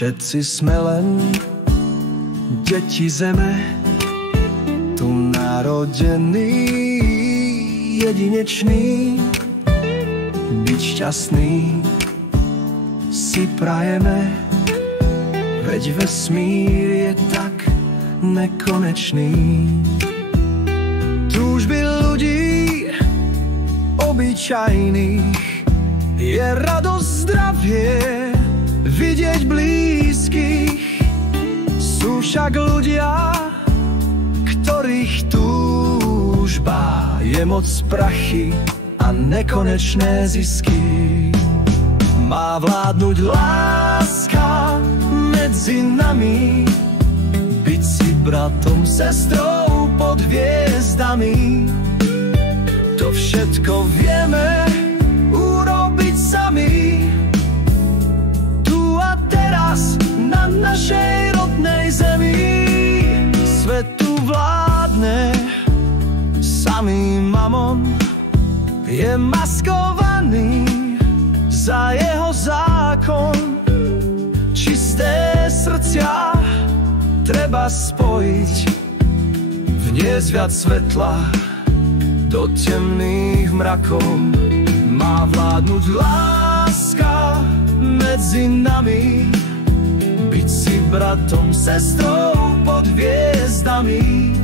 Všetci sme len deti zeme, tu narodení, jedinečný, byť šťastný si prajeme, veď vesmír je tak nekonečný. Túžby ľudí obyčajných je radosť, zdravie, vidieť blízkych. Sú však ľudia, ktorých túžba je moc prachy a nekonečné zisky. Má vládnuť láska medzi nami, byť si bratom, sestrou pod hviezdami. To všetko vieme urobiť sami, tu a teraz na našej rodnej zemi. Svet tu vládne samý mamon, je maskovaný za jeho zákon. Čisté srdcia treba spojiť, vniesť viac svetla do temných mrakov. Má vládnuť láska medzi nami, byť si bratom, sestrou pod hviezdami.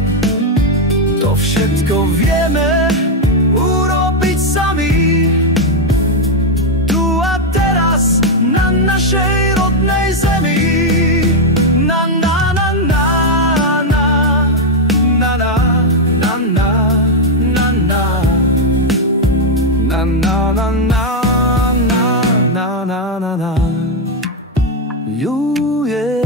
To všetko vieme urobiť sami, tu a teraz na našej rodnej zemi. Na na na na na na na na na na na na na na na na na na. You yeah.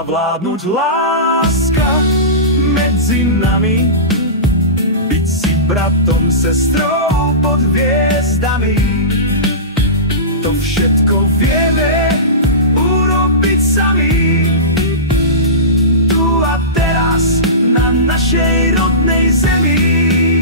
Vládnuť láska medzi nami, byť si bratom, sestrou pod hviezdami. To všetko vieme urobiť sami, tu a teraz na našej rodnej zemi.